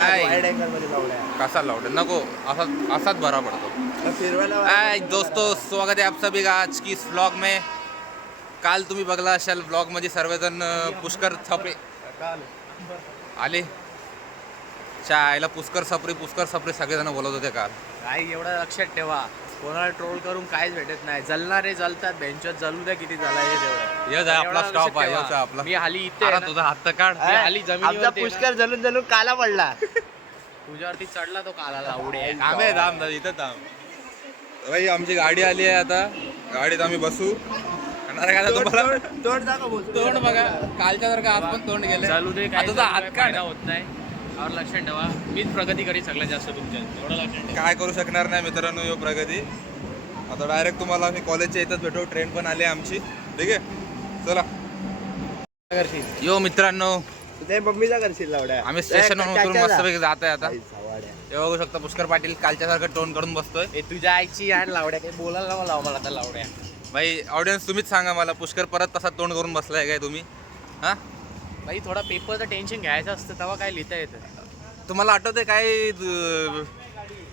Wide angle मध्ये लावलाय. कसा लावडे नको असाच भरा पडतो. फिरवायला दोस्तों स्वागत है आप सभी का आज की इस व्लॉग में. काल तुम्ही बघला असाल व्लॉग मध्ये सर्वजण पुष्कर छपरे आले. चायला पुष्कर सपरे सगळेजण बोलत होते काल. काही एवढं लक्षात ठेवा, कोणाला ट्रोल करून काहीच भेटत नाही. जलणारे जलतात, बेंचवर जलू द्या किती जलायचे तेवढं. यच आहे आपला स्टॉप आहे, यच आहे आपला. मी हाली इथे आहे ना. तुझा हात काढ. मी हाली जमिनीवर पुष्कर जलून जलून काला पडला. तुझ्यावरती चढला तो काला उडे. आम्ही थांब इथं थांब भाई. आमची गाडी आली आहे आता. गाडीत आम्ही बसू. तोंड दाखव बोल. तोंड बघा कालच्या सारखं आज पण तोंड गेलं. चालू दे, काय तुझा हात काढ. होत नाही. यावर लक्षात ठेवा, मीच प्रगती करी सगळ्यात जास्त तुमच्या. एवढं लक्षात ठेवा. काय करू शकणार नाही मित्रांनो यो प्रगती. आता डायरेक्ट तुम्हाला मी कॉलेजच्या इथंच भेटू. ट्रेन पण आली आमची. ठीक आहे चला. करशील यो मित्रांनो ते मम्मीचा करशील लावड्या. आम्ही स्टेशनवर उतरून मस्तपैकी जात आहे आता. आई सावाड्या. हे बघू शकता पुष्कर पाटील कालच्या सारखं टोन करून बसतोय. ए तुझ्या आईची आणि लावड्या काही बोलायला नको लाव मला त्या लावड्या. भाई ऑडियन्स तुम्हीच सांगा मला, पुष्कर परत तसा तोंड करून बसलाय काय तुम्ही? हा बाई थोडा पेपरचं टेन्शन घ्यायचं असतं तेव्हा काय लिहिता येतं. तुम्हाला आठवतंय काय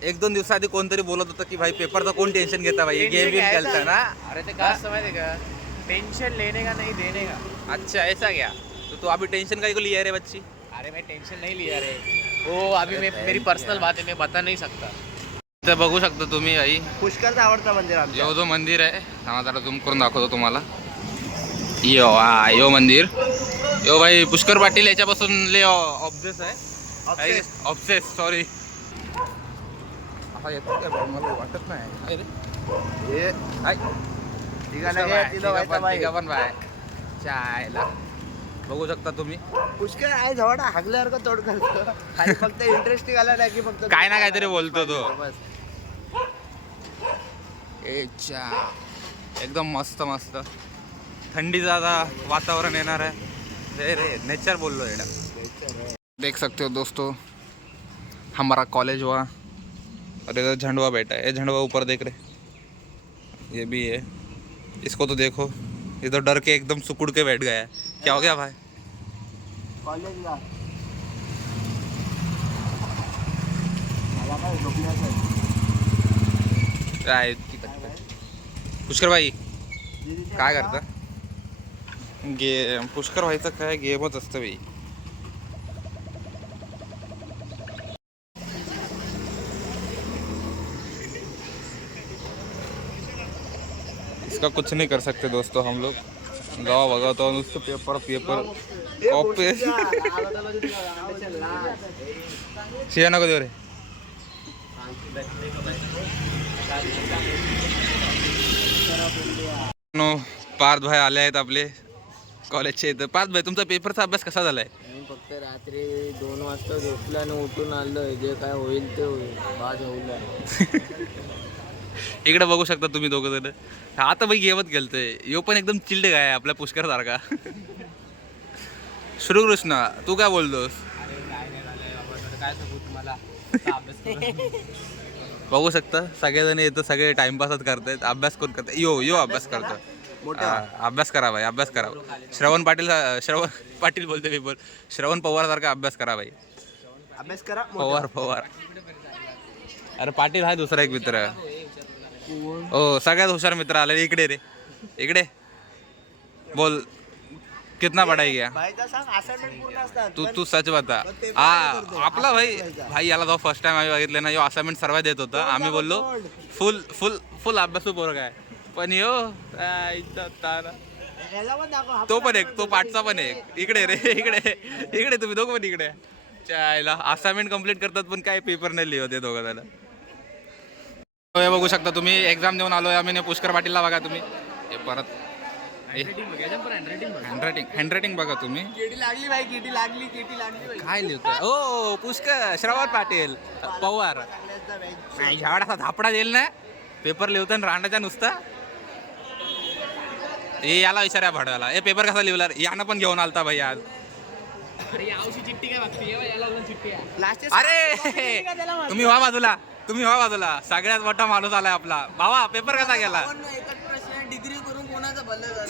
1-2 दिवसाआधी कोणतरी बोलत होतं की भाई पेपरचं कोण टेन्शन घेता भाई, गेम गेम खेळता ना. अरे ते काय असतं माहिती का, टेंशन लेने का नहीं देने का. अच्छा ऐसा क्या? तो अभी टेंशन का लिया रे बच्ची. अरे मैं टेंशन नहीं लिया रे. ओ अभी मैं मेरी पर्सनल बात है, मैं बता नहीं सकता. इथं बघू शकता तुम्ही भाई, पुष्करचा आवडता मंदिर आमचा. यो जो मंदिर आहे हा जरा झूम करून दाखवतो तुम्हाला. यो मंदिर. यो भाई पुष्कर पाटील याच्यापासून ले ऑब्सेस आहे. Obsess sorry. मला वाटत नाही. हे पण बाय चायला बघू शकता तुम्ही. पुष्कर आहे जवळ हागल्यासारखं तोड करतो. आणि फक्त इंटरेस्टिंग आला नाही की फक्त काय ना काहीतरी बोलतो तो. बस. एकदम मस्त मस्त थंडीचं आता वातावरण येणार आहे. रे नेचर बोललो एडा. देख सकते हो दोस्तों हमारा कॉलेज हुआ. और इधर झंडवा बैठा है. ये झंडवा ऊपर देख रहे, ये भी है. इसको तो देखो, इधर डर के एकदम सुकुड़ के बैठ गया है. क्या हो गया भाई? कॉलेजला मला काय झोपण्याचं. काय पुष्कर भाई काय करता? पुष्कर व्हायचं काय गेमच असतं भाई. इसका कुछ नहीं कर सकते दोस्तों हम लोग. जाओ बघा तो नुसतं पेपर कॉपी शिया नको देऊ रे. पार्थ भाई आले आहेत आपले कॉलेजचे इथं. पार्थ भाई तुमचा पेपरचा अभ्यास कसा झालाय? मी फक्त रात्री 2 वाजता झोपला आणि उठून आलोय. जे काय होईल ते होईल. बाज होईल. इकडे बघू शकता तुम्ही दोघं जण. आता भाई गेमत गेलतोय. यो पण एकदम चिल्ड काय आपल्या पुष्कर सारखा. श्रीकृष्ण तू काय बोलतोस? काय सांगू तुम्हाला. बघू शकता सगळेजण येतं, सगळे टाइमपासच करतायत. अभ्यास कोण करताय? यो अभ्यास करतो. अभ्यास करा भाई, अभ्यास करा. श्रवण पाटील बोलते मी बोल. श्रवण पवार सारखा अभ्यास करा भाई. अभ्यास करा. पवार. अरे पाटील हा दुसरा एक मित्र. हो सगळ्यात हुशार मित्र आले. इकडे रे इकडे बोल. कितना पढ़ाई गया? तू सच बता. आपला भाई याला जो फर्स्ट टाइम आम्ही बघितलं ना, यो असाइनमेंट सर्व देत होता. आम्ही बोललो फुल अभ्यासू पोरगा आहे. पण यो तो पण एक, तो पाठचा पण एक. इकडे रे इकडे तुम्ही दोघं पण इकडे. चायला असाइनमेंट कम्प्लीट करतात पण काय पेपर नाही लिहत हे दोघं जण. हे बघू शकता तुम्ही एक्झाम देऊन आलोय आम्ही. पुष्कर पाटीलला बघा तुम्ही. हे परत हँडरायटिंग बघा तुम्ही. काय लिहितोय? ओ पुष्कर श्रवण पाटील पवार. झाडाचा झापडा देईल ना पेपर लिहिताना रांडाच्या नुसता. हे याला विचारा भाडव्याला. हे पेपर कसा लिहिला? यानं पण घेऊन आलता भाई आज. अरे तुम्ही व्हा बाजूला. सगळ्यात मोठा माणूस आलाय आपला. भावा पेपर कसा गेला? डिग्री करून कोणाचं भलं झालं.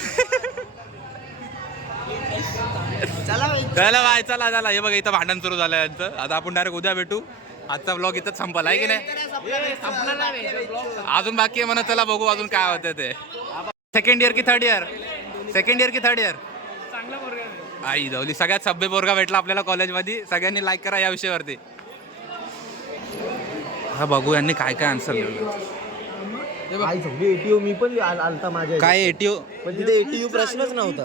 चला बाय, चला चला. हे बघा इथं भांडण सुरू झालं यांचं. आता आपण डायरेक्ट उद्या भेटू. आजचा ब्लॉग इथंच संपला आहे की नाही? अजून बाकी आहे म्हणा. चला बघू अजून काय होतं ते. सेकंड इयर की थर्ड इयर? सेकंड इयर की थर्ड इयर? आई जाऊली. सगळ्यात सभ्य पोरगा भेटला आपल्याला कॉलेजमध्ये. सगळ्यांनी लाईक करा या विषयावरती. हा बघू यांनी काय काय आन्सर लिहिलं. एटीओ मी पण आलता माझ्या, काय एटीओ? पण तिथे एटीओ प्रश्नच नव्हता.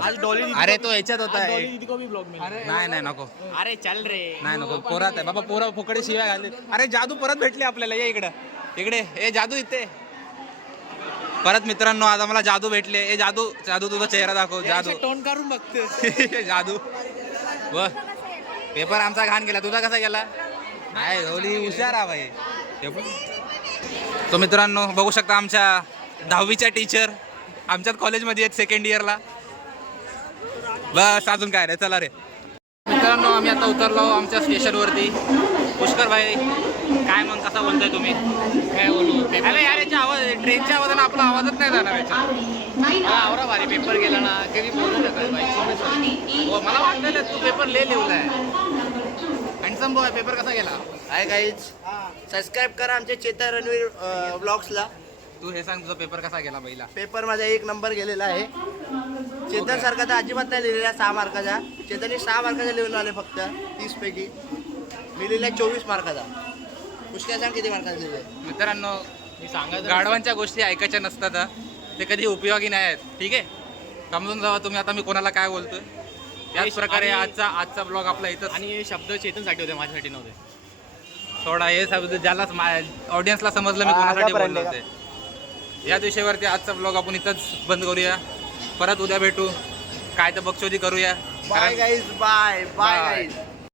अरे तो याच्यात होता. नाही नाही नको. अरे चल रे. नाही नको. पोरात आहे बाबा. पोरा फुकडे शिवाय घालते. अरे जादू परत भेटली आपल्याला. ये इकडं. इकडे ए जादू इथे परत. मित्रांनो आज आम्हाला जादू भेटले. ए जादू, जादू तुझा चेहरा दाखव. जादू तोंड करून बघते. जादू व पेपर आमचा घाण गेला. तुझा कसा गेला? नाही गौली हुशार आहे भाई. तो मित्रांनो बघू शकता आमच्या 10वीच्या टीचर आमच्याच कॉलेजमध्ये आहेत सेकंड इयरला. बस अजून काय रे. चला रे मित्रांनो आम्ही आता उतरलो आमच्या स्टेशनवरती. पुष्कर भाई काय मग कसा बोलताय तुम्ही? काय बोलू? अरे यार याच्या आवाज, ट्रेनच्या आवाजानं आपला आवाजच नाही जाणार याच्यात. आवरा भारी पेपर गेला ना कधी बोलू नका. हो मला वाटलेलं तू पेपर लिहिलाय. हँडसम बॉय पेपर कसा गेला? हाय गाईज, सबस्क्राईब करा आमच्या चेतन रणवीर ब्लॉग्सला. तू हे सांग तुझा पेपर कसा गेला पहिला? पेपर माझा 1 नंबर गेलेला आहे. चेतन सारखा तर अजिबात नाही लिहिलेला 6 मार्काचा. चेतनने 6 मार्काचा लिहून आले फक्त 30 पैकी. मी लिहिला 24 मार्काचा. पुष्कळ सांग किती मार्काचा लिहिले? मित्रांनो मी सांगायचं गाढवांच्या गोष्टी ऐकायच्या नसतात हा. ते कधी उपयोगी नाही आहेत. ठीक आहे, समजून जावा तुम्ही. आता मी कोणाला काय बोलतोय. याच प्रकारे आजचा ब्लॉग आपला इथं. आणि हे शब्द चेतनसाठी होते, माझ्यासाठी नव्हते. थोडा हे शब्द ज्याला ऑडियन्सला समजलं मी कोणासाठी बोललो होते. याच विषयावरती आजचा ब्लॉग आपण इथंच बंद करूया. परत उद्या भेटू. काय तर बक्षोदी करूया. Bye guys, bye bye guys.